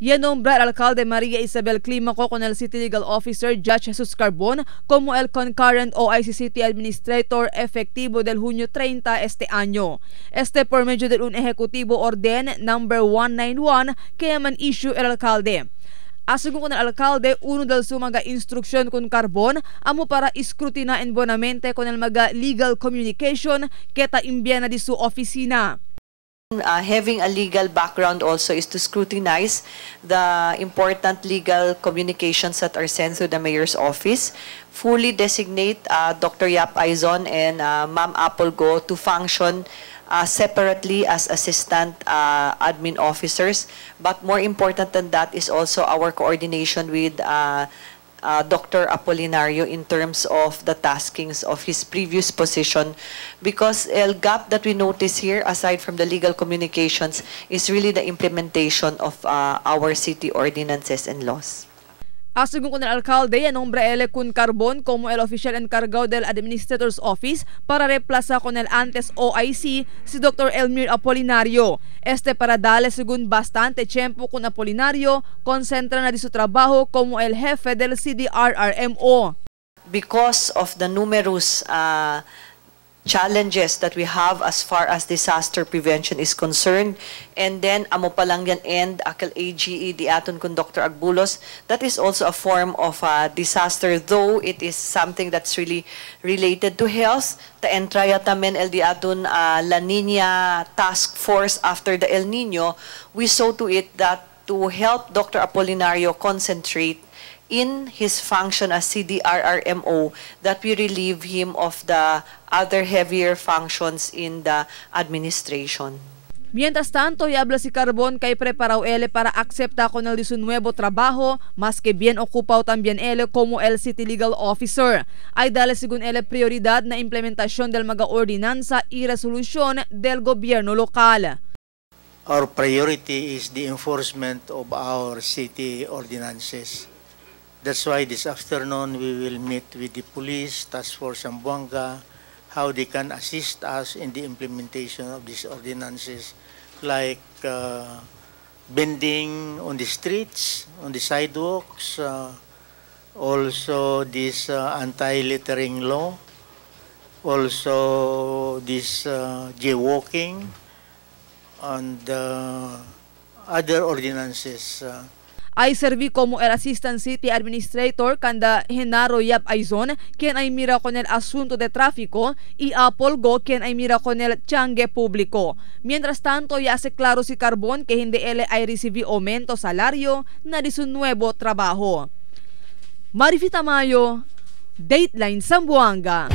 Ya nombra al alcalde Maria Isabel Climaco con el City Legal Officer Judge Jesus Carbon como el concurrent OIC City Administrator efectivo del junio 30 este año. Por medio de un ejecutivo orden number 191 que man issue el alcalde. Asegun con el alcalde, uno del su mga instruksyon con Carbon amo para escrutinain bonamente con el mga legal communication keta imbiana di su oficina. Having a legal background also is to scrutinize the important legal communications that are sent through the mayor's office, fully designate Dr. Yap Aizon and Ma'am Apple Go to function separately as assistant admin officers. But more important than that is also our coordination with Dr. Apolinario in terms of the taskings of his previous position, because the gap that we notice here, aside from the legal communications, is really the implementation of our city ordinances and laws. Asegun con el alcalde, ya nombra él con Carbon como el oficial encargado del Administrator's Office para reemplazar con el antes OIC si Dr. Elmir Apolinario. Para darle según bastante tiempo con Apolinario, concentra na di su trabajo como el jefe del CDRRMO. Because of the numerous challenges that we have as far as disaster prevention is concerned, and then amo pa lang yan end akal AGE di aton kun Dr. Agbulos, that is also a form of disaster, though it is something that's really related to health. Ta entraya tamen el di aton La Nina task force after the El Nino, we saw to it that to help Dr. Apolinario concentrate in his function as CDRRMO, that we relieve him of the other heavier functions in the administration. Mientras tanto, habla si Carbon kay preparado él para aceptar con el de su nuevo trabajo, más que bien ocupado también él como el City Legal Officer. Ay dale según él prioridad na implementasyon del mga ordinansa y resolución del gobierno lokal. Our priority is the enforcement of our city ordinances. That's why this afternoon we will meet with the police, Task Force Zamboanga, how they can assist us in the implementation of these ordinances, like bending on the streets, on the sidewalks, also this anti-littering law, also this jaywalking, and other ordinances. Ay servi como el Assistant City Administrator kanda Genaro Yap Aizon, quien ay mira con el asunto de tráfico, y Apple Go, quien ay mira con el tiangue público. Mientras tanto, ya hace claro si Carbon que hindi él ay recibi aumento salario na di su nuevo trabajo. Marifita Mayo, Dateline Zamboanga.